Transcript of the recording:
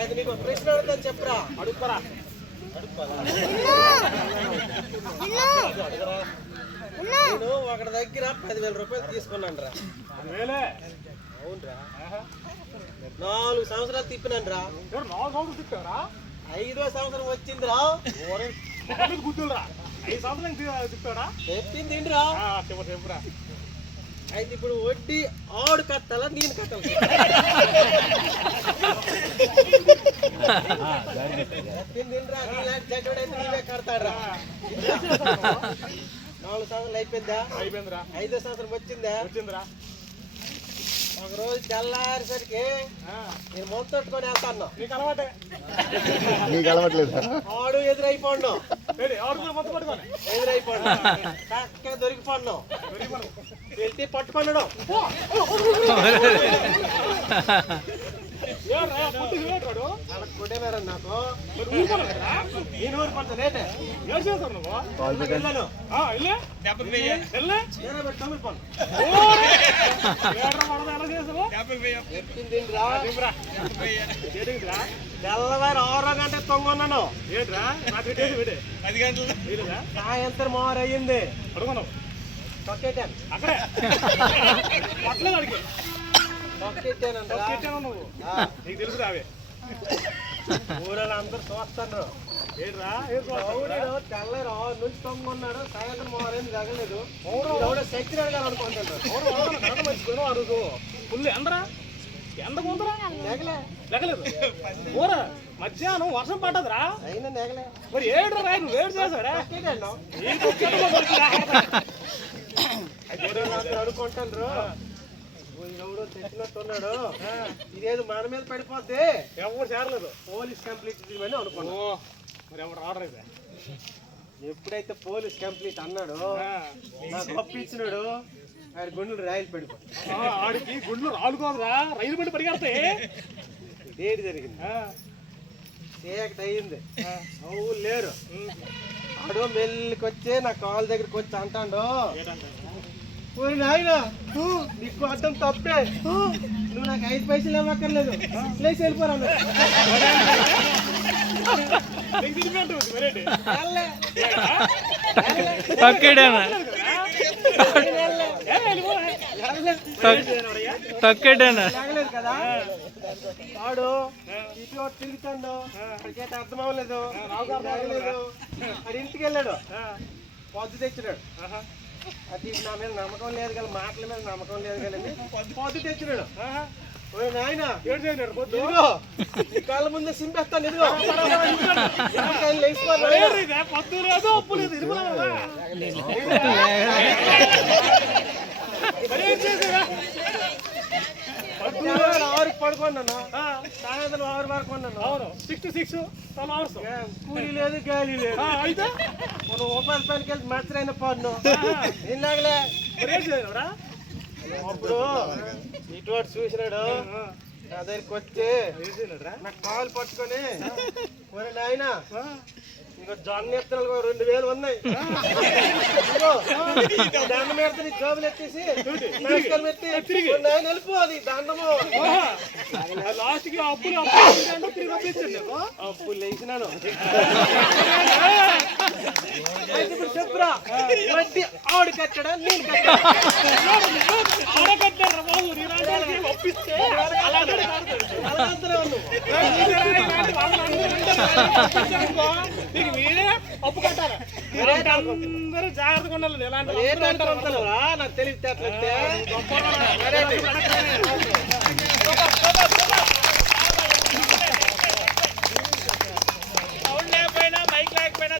అయితే నీకు ప్రశ్న అడుగుతా చెప్పరా అడుగుపరా నేను ఒకటి దగ్గర 10,000 రూపాయలు తీసుకున్నాను రా. అవునరా, 4 సంవత్సరాలు తిప్పినాను రా. 5వ సంవత్సరం వచ్చిందిరా. చెప్పింది రా. అయితే ఇప్పుడు వడ్డీ ఆడు కట్టాలా నేను కట్టాలి? చెప్పింది నీవే కడతాడు. 4 సంవత్సరాలు అయిపోయిందా? 5వ సంవత్సరం వచ్చిందా? ఒక రోజు తెల్లారేసరికి నేను మొంత తట్టుకొని వెళ్తాను. నీకు అలవాట్లేదు. ఆడు ఎదురైపోండు, ఎదురైపోండు, కరెక్ట్గా దొరికిపోండు, వెళ్తే పట్టుకున్నాడు. కొట్టేవారు నాకు. నేను ఊరుకుంటా లేటే తెల్లవారు 6 గంటలకు తొంగున్నాను. సాయంత్రం 6 అయ్యింది. తొక్కేటాను ఊరలో అందరు చూస్తాను. తెల్లారు 6 నుంచి తొంగున్నాడు. సాయంత్రం 6 అయింది, తగలేదు. శక్తి అడగాలి అనుకుంటున్నాడు. మధ్యాహ్నం వర్షం పడ్డదిరా. అయినా నెగలే మరి ఏడు రా, నువ్వు వేడి చేశాడా? అనుకుంటారు ఎవడో తెచ్చినట్టున్నాడు. ఇదేదో మన మీద పడిపోద్ది. ఎవరు చేరలేదు. పోలీస్ కంప్లీట్ అని అనుకున్నాను. మరి ఎవరు ఆర్డర్ అయితే ఎప్పుడైతే పోలీస్ కంప్లీట్ అన్నాడు, నాకు పంపించినాడు. ఆయన గుండెలు రైలు పడిపోయి ఆడికి గుండెలు రాలుకోదురా, రైలు పడి పరిగెడతాయి. డేట్ జరిగింది, చీకటి అయ్యింది, అవును లేరు. ఆడు మెల్లికి వచ్చి నా కాళ్ళ దగ్గరికి వచ్చి అంటాడు, నాయన నీకు అర్థం తప్పే, నువ్వు నాకు 5 పైసలు ఇవ్వక్కర్లేదు, లేచి వెళ్ళిపోరా. కదా వాడు ఇటు తిరుగుతాడు, అడికైతే అర్థం అవ్వలేదు, వాడి ఇంటికి వెళ్ళాడు, పొద్దు తెచ్చినాడు. అది నా మీద నమ్మకం లేదు కదా, మాటల మీద నమ్మకం లేదు కదండి, పొద్దు తెచ్చినాడు. నాయన ఇదిగో ఈ కాళ్ళ ముందే సింపేస్తాను, ఇదిగో పొద్దు లేదు అప్పు లేదు. పడుకున్నాను, సాయంత్రం 6 వరకు ఉన్నాను. అవును, 6 to 6 కూలీ లేదు, గాలి లేదు. అయితే మనం రూపాయల పనికి వెళ్తే మచ్చరైన పన్ను ఇలాగలే. అప్పుడు ఇటువంటి చూసినాడు, నా దగ్గరికి వచ్చి నాకు కాలు పట్టుకొని, మరి నాయన ఇంకో జొన్న ఎత్తనాలు 2,000 ఉన్నాయి, దండం పెడితే జోబులు ఎత్తేసి నాయన వెళ్ళిపోది దండము. లాస్ట్ కి అప్పులు అప్పులు లేచినాను. ఇప్పుడు చెప్పురా, వడ్డీ ఆవిడ కట్టడా నేను మీరే అప్పు కట్టాలి. అందరూ జాగ్రత్తగా ఉండాలి. నాకు తెలివితే